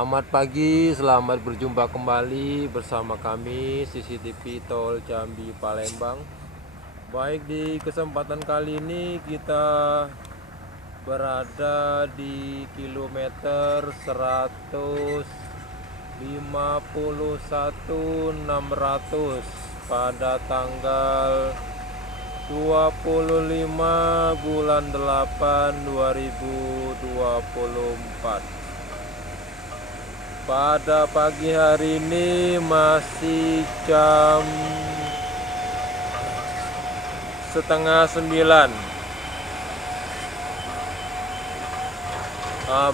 Selamat pagi, selamat berjumpa kembali bersama kami CCTV Tol Jambi Palembang. Baik, di kesempatan kali ini kita berada di kilometer 151.600 pada tanggal 25 bulan 8 2024. Pada pagi hari ini masih jam setengah 9.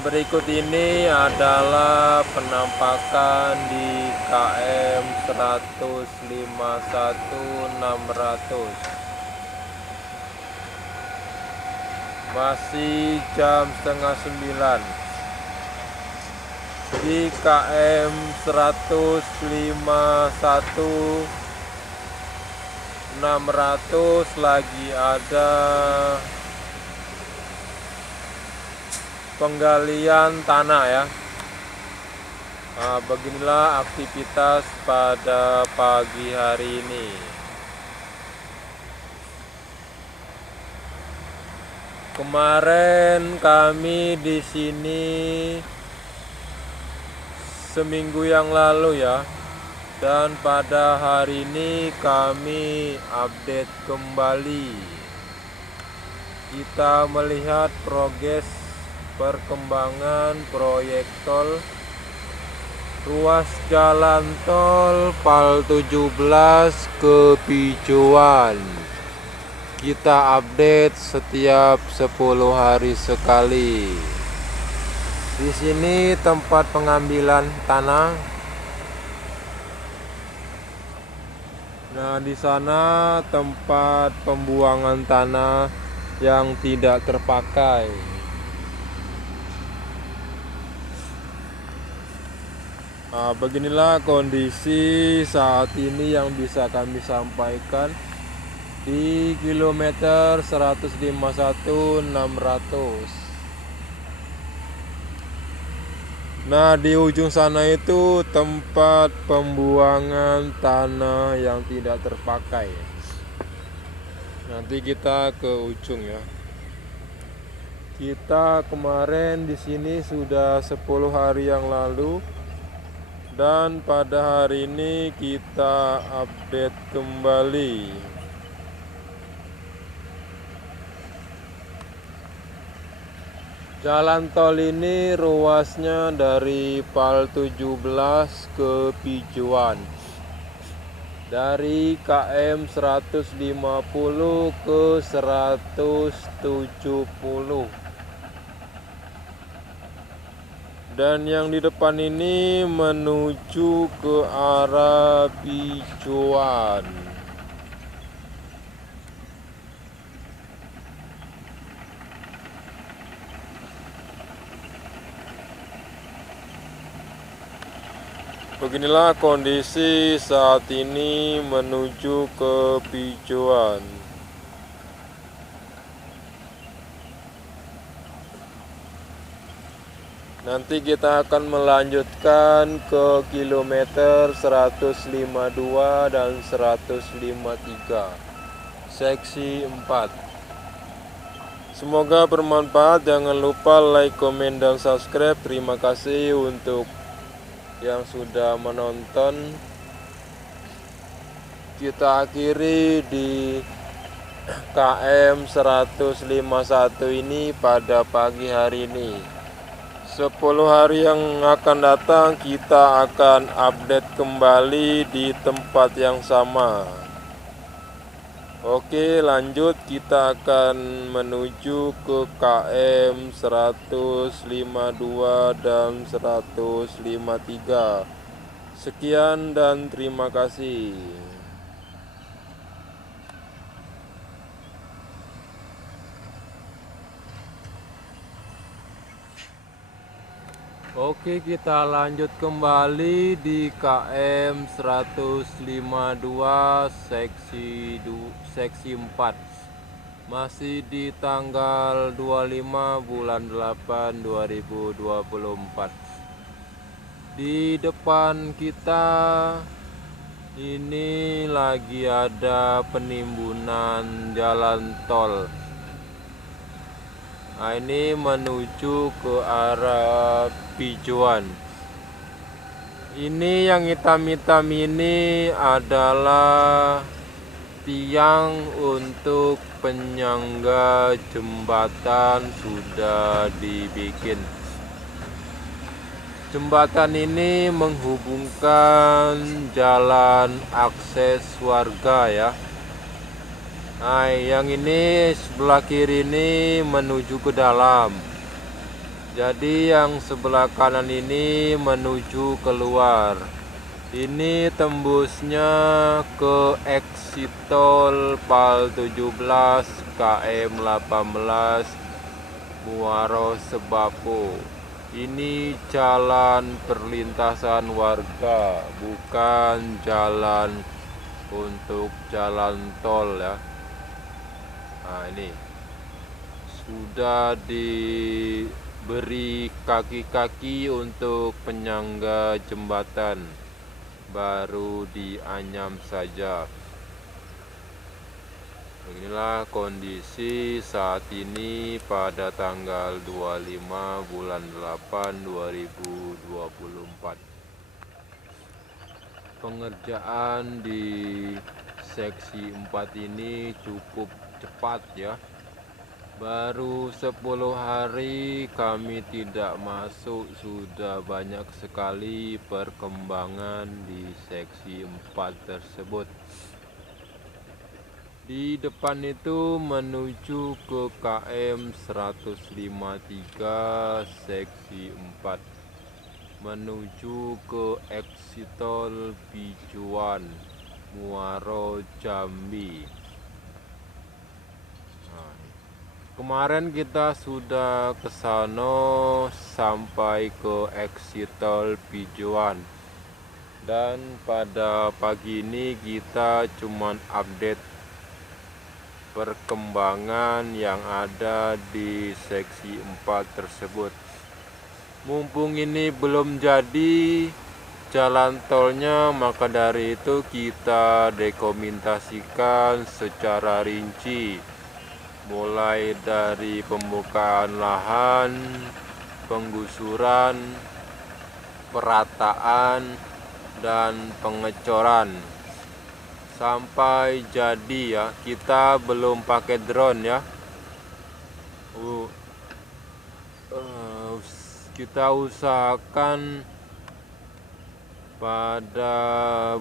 Berikut ini adalah penampakan di KM 151.600. Masih jam setengah 9. Di KM 151.600 lagi ada penggalian tanah ya. Beginilah aktivitas pada pagi hari ini. Kemarin kami di sini seminggu yang lalu ya, dan pada hari ini kami update kembali. Kita melihat progres perkembangan proyek tol ruas jalan tol PAL 17 ke Pijuan. Kita update setiap 10 hari sekali. Di sini tempat pengambilan tanah. Nah, di sana tempat pembuangan tanah yang tidak terpakai. Beginilah kondisi saat ini yang bisa kami sampaikan di kilometer 151.600. Nah, di ujung sana itu tempat pembuangan tanah yang tidak terpakai. Nanti kita ke ujung ya. Kita kemarin di sini sudah 10 hari yang lalu, dan pada hari ini kita update kembali. Jalan tol ini ruasnya dari PAL 17 ke Pijuan, dari KM 150 ke 170. Dan yang di depan ini menuju ke arah Pijuan. Beginilah kondisi saat ini menuju ke Pijuan. Nanti kita akan melanjutkan ke kilometer 152 dan 153, seksi 4. Semoga bermanfaat. Jangan lupa like, komen, dan subscribe. Terima kasih untuk yang sudah menonton. Kita akhiri di KM 151 ini pada pagi hari ini. 10 hari yang akan datang kita akan update kembali di tempat yang sama. Oke, lanjut, kita akan menuju ke KM 152 dan 153. Sekian dan terima kasih. Oke, kita lanjut kembali di KM 152 seksi 4. Masih di tanggal 25 bulan 8 2024. Di depan kita ini lagi ada penimbunan jalan tol. Nah, ini menuju ke arah Pijuan. Ini yang hitam-hitam ini adalah tiang untuk penyangga jembatan sudah dibikin. Jembatan ini menghubungkan jalan akses warga ya. Nah, yang ini sebelah kiri ini menuju ke dalam. Jadi yang sebelah kanan ini menuju keluar. Ini tembusnya ke exit tol Pal 17 KM 18 Muaro Sebapo. Ini jalan perlintasan warga, bukan jalan untuk jalan tol ya. Nah, ini sudah diberi kaki-kaki untuk penyangga jembatan, baru dianyam saja. Inilah kondisi saat ini pada tanggal 25 bulan 8 2024. Pengerjaan di seksi 4 ini cukup cepat ya. Baru 10 hari kami tidak masuk, sudah banyak sekali perkembangan di seksi 4 tersebut. Di depan itu menuju ke KM 153 seksi 4, menuju ke exit tol Pijuan Muaro Jambi. Kemarin kita sudah ke sana sampai ke exit tol Pijuan, dan pada pagi ini kita cuman update perkembangan yang ada di seksi 4 tersebut. Mumpung ini belum jadi jalan tolnya, maka dari itu kita dokumentasikan secara rinci, mulai dari pembukaan lahan, penggusuran, perataan, dan pengecoran sampai jadi ya. Kita belum pakai drone ya. Kita usahakan pada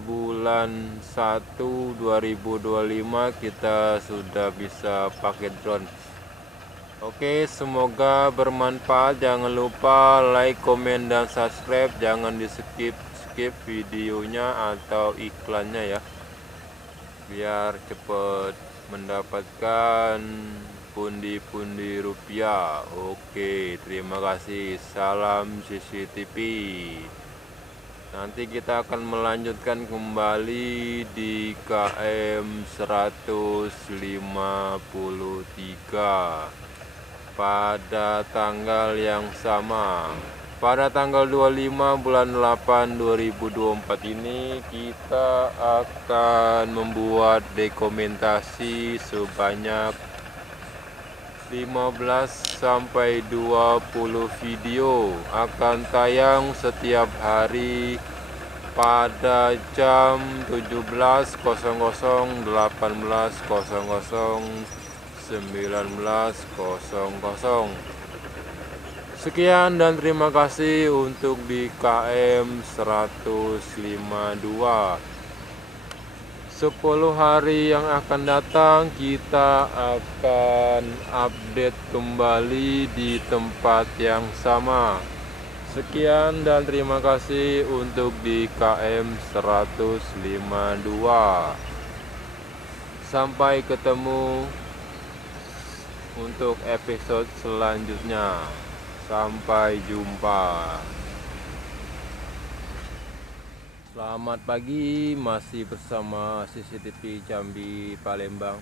bulan 1 2025 kita sudah bisa pakai drone. Oke, semoga bermanfaat. Jangan lupa like, komen, dan subscribe. Jangan di skip videonya atau iklannya ya, biar cepat mendapatkan pundi-pundi rupiah. Oke, terima kasih. Salam CCTV. Nanti kita akan melanjutkan kembali di KM 153 pada tanggal yang sama. Pada tanggal 25 bulan 8 2024 ini kita akan membuat dokumentasi sebanyak 15 sampai 20 video, akan tayang setiap hari pada jam 17.00, 18.00, 19.00. Sekian dan terima kasih untuk di KM 152. 10 hari yang akan datang kita akan update kembali di tempat yang sama. Sekian dan terima kasih untuk di KM 152. Sampai ketemu untuk episode selanjutnya. Sampai jumpa. Selamat pagi, masih bersama CCTV Jambi Palembang.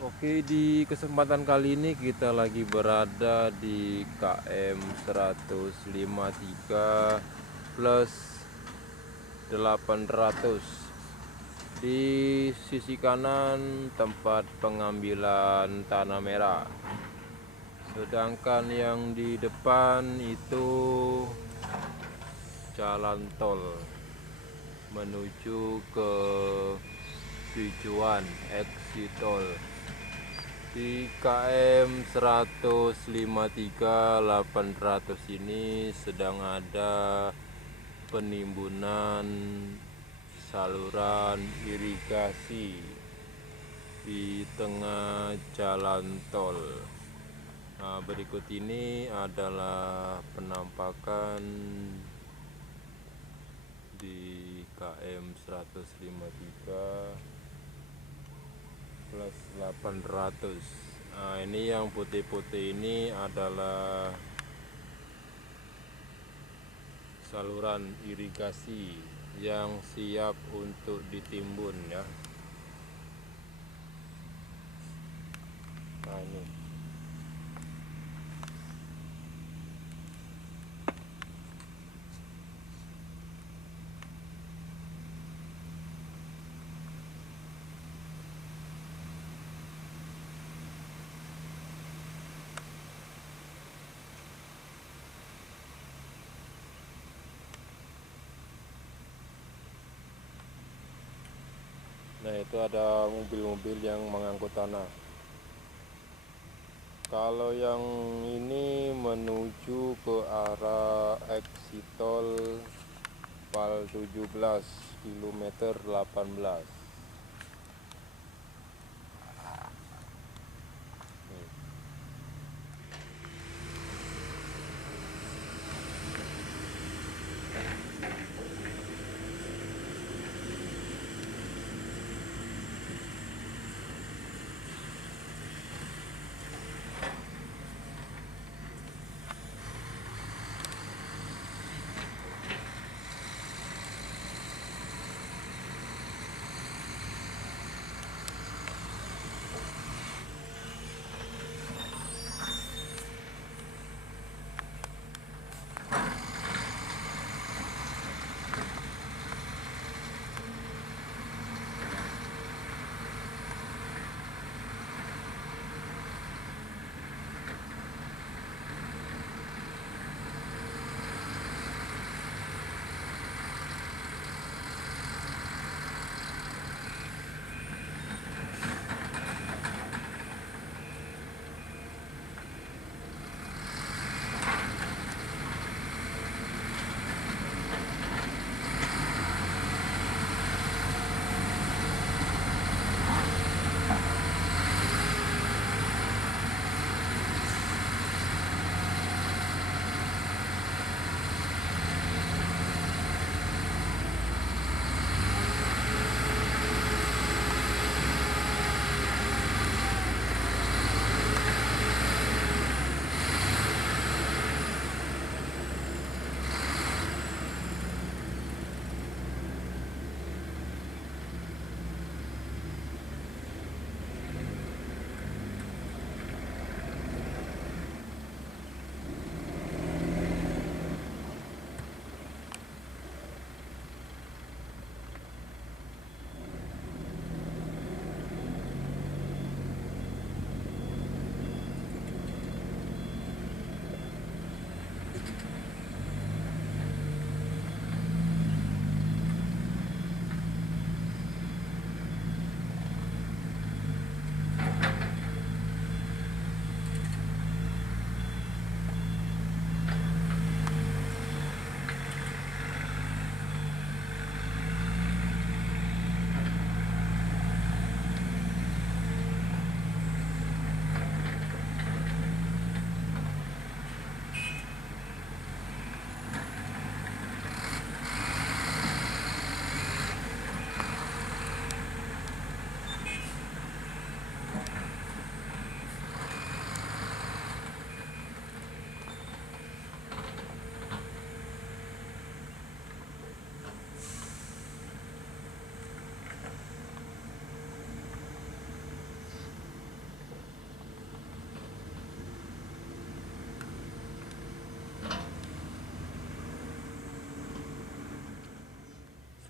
Oke, di kesempatan kali ini kita lagi berada di KM 153 plus 800. Di sisi kanan tempat pengambilan tanah merah, sedangkan yang di depan itu jalan tol menuju ke tujuan exit tol di KM 153.800 ini sedang ada penimbunan saluran irigasi di tengah jalan tol. Nah, berikut ini adalah penampakan di KM 153 plus 800. Nah, ini yang putih-putih ini adalah saluran irigasi yang siap untuk ditimbun ya. Nah, ini nah, itu ada mobil-mobil yang mengangkut tanah. Kalau yang ini menuju ke arah exit tol Pal 17 kilometer 18.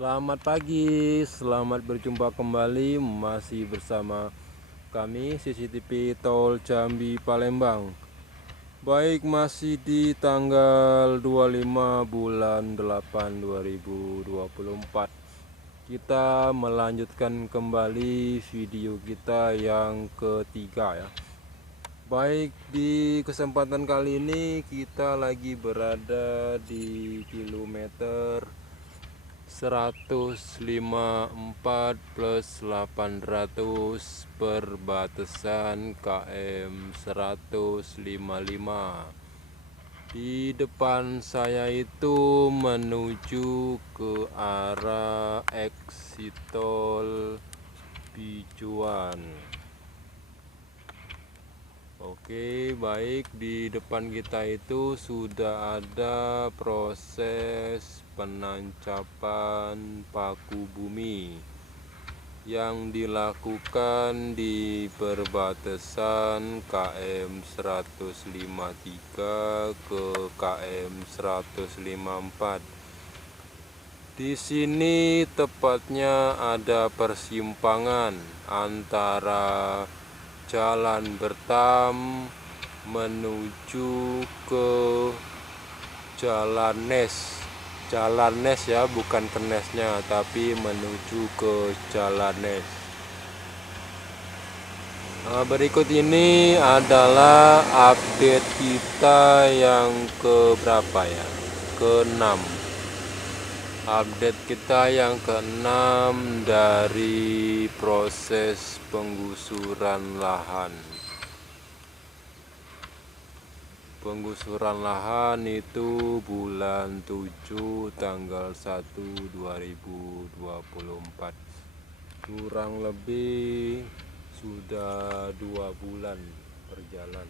Selamat pagi, selamat berjumpa kembali masih bersama kami CCTV Tol Jambi Palembang. Baik, masih di tanggal 25 bulan 8 2024. Kita melanjutkan kembali video kita yang ketiga ya. Baik, di kesempatan kali ini kita lagi berada di kilometer 154 plus 800 perbatasan KM 155. Di depan saya itu menuju ke arah exit tol Pijuan. Oke, baik, di depan kita itu sudah ada proses penancapan paku bumi yang dilakukan di perbatasan KM 153 ke KM 154. Di sini tepatnya ada persimpangan antara Jalan Bertam menuju ke Jalan Nes. Jalan Nes ya, bukan ke Nesnya, tapi menuju ke Jalan Nes. Nah, berikut ini adalah update kita yang ke berapa ya? Ke-6. Update kita yang ke-6 dari proses penggusuran lahan. Penggusuran lahan itu bulan 7 tanggal 1 2024. Kurang lebih sudah 2 bulan berjalan.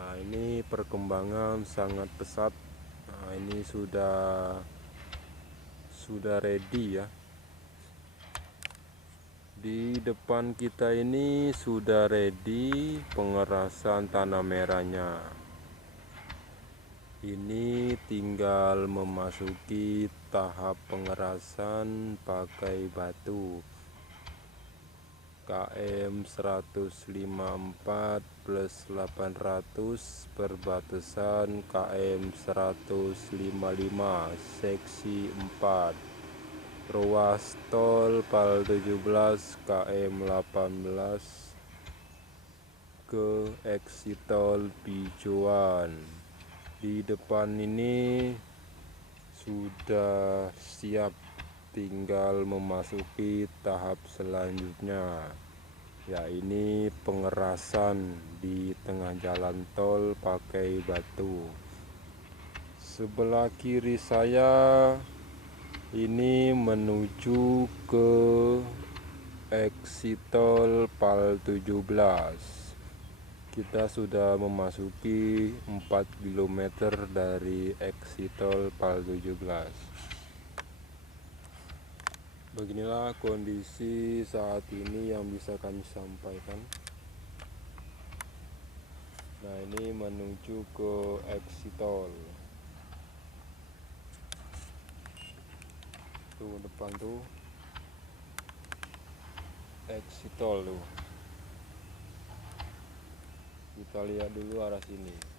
Nah, ini perkembangan sangat pesat. Nah, ini sudah ready ya. Di depan kita ini sudah ready pengerasan tanah merahnya. Ini tinggal memasuki tahap pengerasan pakai batu. KM 154 plus 800 perbatasan KM 155 seksi 4, ruas tol Pal 17 KM 18 ke exit tol Pijuan. Di depan ini sudah siap, tinggal memasuki tahap selanjutnya, ya ini pengerasan di tengah jalan tol pakai batu. Sebelah kiri saya ini menuju ke exit tol Pal 17. Kita sudah memasuki 4 km dari exit tol Pal 17. Beginilah kondisi saat ini yang bisa kami sampaikan. Nah, ini menuju ke exit tol. Tuh depan tuh exit tol tuh. Kita lihat dulu arah sini.